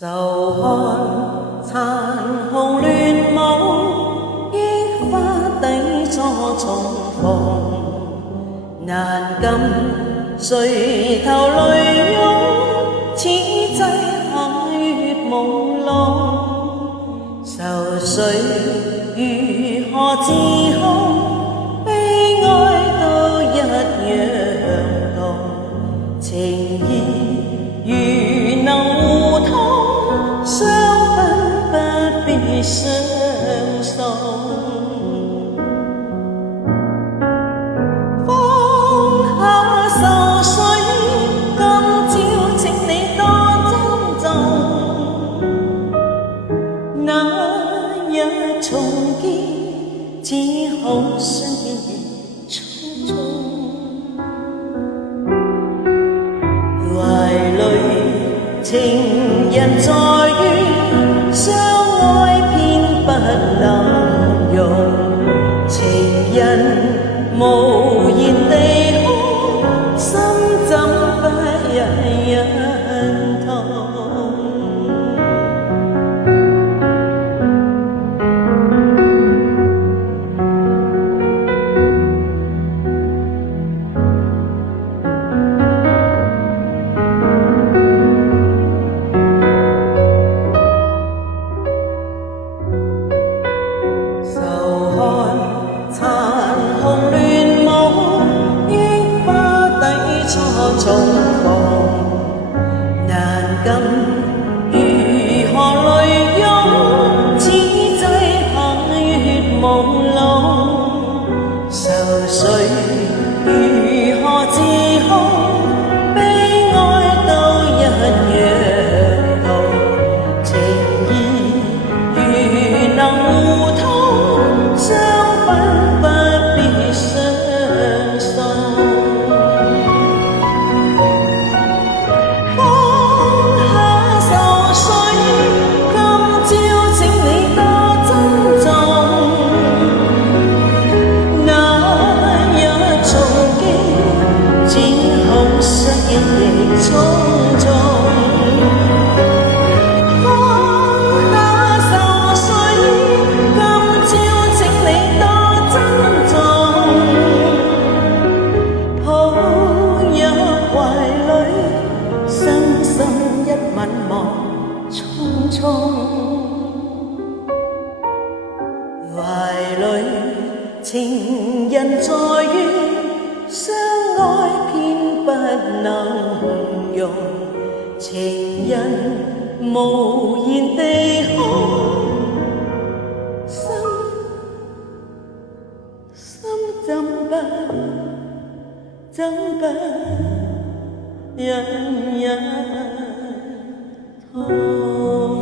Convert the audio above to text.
愁看殘紅亂舞，憶花底初重逢，難禁垂頭淚湧，此際下月朦朧，愁緒如何自控，悲哀都一樣痛，情意如能互通，相分不必相送。放下愁緒，今朝請你多珍重，那日重見，只好相見亦匆匆。懷裡情人在於相愛偏不能容，情人無言地哭，心怎不忍痛。重逢難禁，如何淚湧？此際下月朦朧，愁緒如何自控？悲哀都一樣痛，情意如能互通，相分不必相送。匆匆放下愁緒，今朝請你多珍重，抱入懷裡，深深一吻望匆匆。懷裡情人在於相愛偏不能容，情人無言地哭，心怎不忍痛。